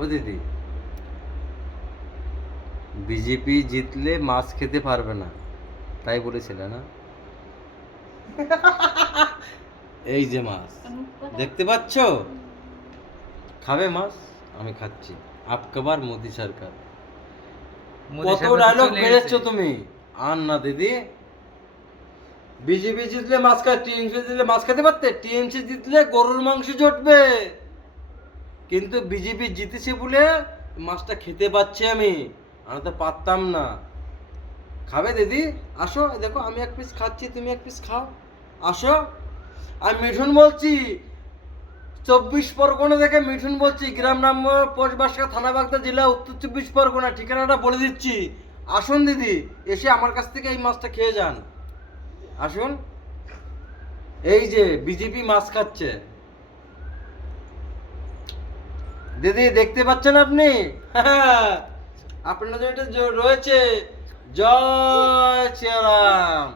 ও দিদি, বিজেপি জিতলে মাছ খেতে পারবে না, তাই বলেছিলে না? এই যে মাছ দেখতে পাচ্ছ, খাবে মাছ? আমি খাচ্ছি। আপকাবার মোদি সরকার। কত ডায়লগ মেরেছো তুমি। আর না দিদি, বিজেপি জিতলে মাছ খায়, টিএমসি জিতলে মাছ খেতে পারতে? টিএমসি জিতলে গরুর মাংস জুটবে, কিন্তু বিজেপি জিতেছে বলে মাছটা খেতে পাচ্ছি আমি তো পারতাম না। খাবে দিদি? আসো, দেখো আমি এক পিস খাচ্ছি, তুমি এক পিস খাও, আসো। আমি মিঠুন বলছি, 24 পরগনা থেকে মিঠুন বলছি, গ্রাম নম্বর পোস্ট বাসকা, থানা বাগদা, জেলা উত্তর 24 পরগনা, ঠিকানাটা বলে দিচ্ছি। আসুন দিদি, এসে আমার কাছ থেকে এই মাছটা খেয়ে যান, আসুন। এই যে বিজেপি মাছ খাচ্ছে দিদি, দেখতে পাচ্ছেন আপনি? আপনার এটা রয়েছে। জয় শ্রীরাম।